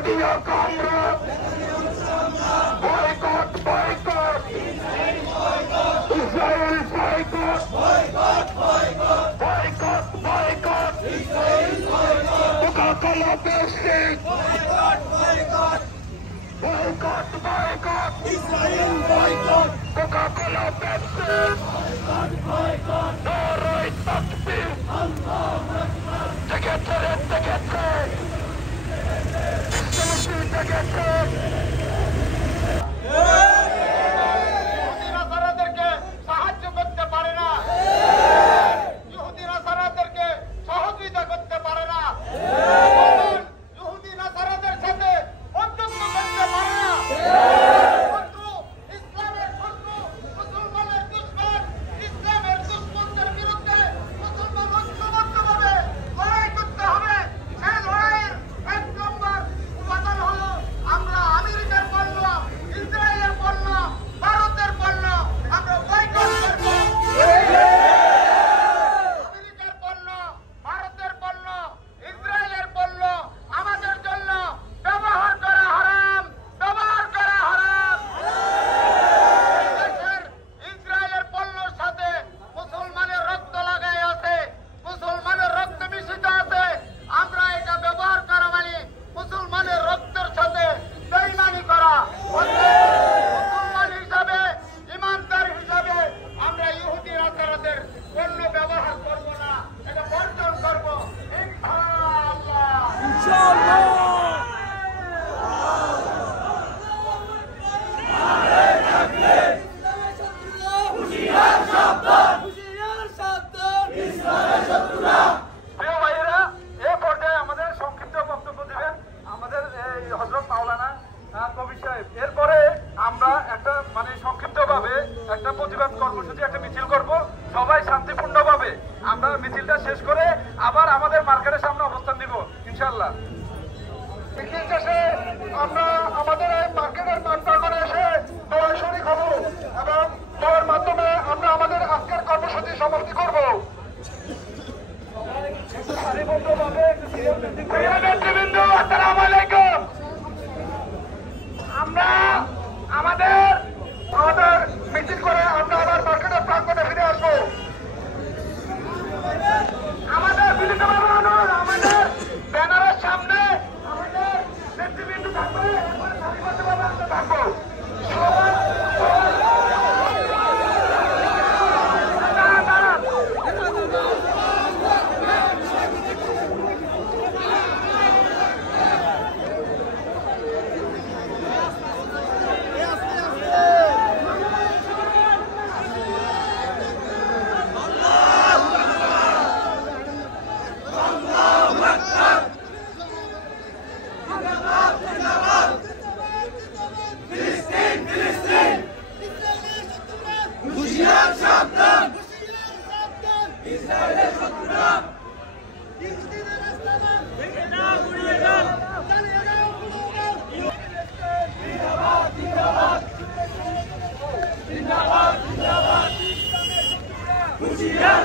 Sadia Kamra, boycott, boycott, Israel boycott, boycott, boycott, Coca-Cola Pepsi, boycott, boycott, Israel boycott, Coca-Cola Pepsi, no right Takbir, ইহুদিরাদেরকে সাহায্য করতে পারে না, ইহুদিরাদেরকে সহযোগিতা করতে পারে না, ইহুদিরাদের সাথে বন্ধুত্ব করতে পারে না। শত্রু, ইসলামের শত্রু, মুসলমানের দুশমন, ইসলামের দুশমনদের বিরুদ্ধে মুসলমান ঐক্যবদ্ধভাবে লড়াই করতে হবে। সেই লড়াইয়ের এক নম্বর উপাদান হলো আমরা আমেরিকার পণ্য, ইসরায়েলের পণ্য, ভারতের পণ্য আমরা বয়কট করব। আমেরিকার পণ্য, ভারতের পণ্য, ইসরায়েলের পণ্য আমাদের জন্য ব্যবহার করা হারাম, ব্যবহার করা হারাম। দেশের ইসরায়েলের পণ্যের সাথে মুসলমানের রক্ত লাগাই আছে, মুসলমানের রক্ত মিশ্রিত আছে। আমরা এটা ব্যবহার করা মানে মুসলমানের রক্তের সাথে বেঈমানি করা। মুসলমান হিসাবে, ইমানদার হিসাবে আমরা ইহুদি রাজাদের পণ্য ব্যবহার করব না, এটা বর্জন করব ইনশাআল্লাহ। প্রিয় ভাইয়েরা, এই পর্যায়ে আমাদের সংক্ষিপ্ত বক্তব্য দিবেন আমাদের এই হযরত মাওলানা কবির সাহেব। এরপরে আমরা একটা সংক্ষিপ্তভাবে একটা প্রতিবাদ কর্মসূচি, একটা মিছিল করব। সবাই শান্তিপূর্ণভাবে আমরা মিছিলটা শেষ করে আবার আমাদের মার্কেটের সামনে অবস্থান নিব ইনশাআল্লাহ। মিছিল শেষে আমরা আমাদের এই মার্কেটের প্রাঙ্গণে এসে দোয়া শরীক হব এবং দোয়ার মাধ্যমে আমরা আমাদের আজকের কর্মসূচি সমাপ্তি করব। আসসালামু আলাইকুম। আমরা আমাদের মিছিল করে আমরা আবার মার্কেটের প্রাঙ্গণে ফিরে আসবো। আমাদের মিলিত আমাদের ব্যানারের সামনে আমাদের নেতৃবৃন্দ থাকবে, আমরা থাকবো। Hushiyar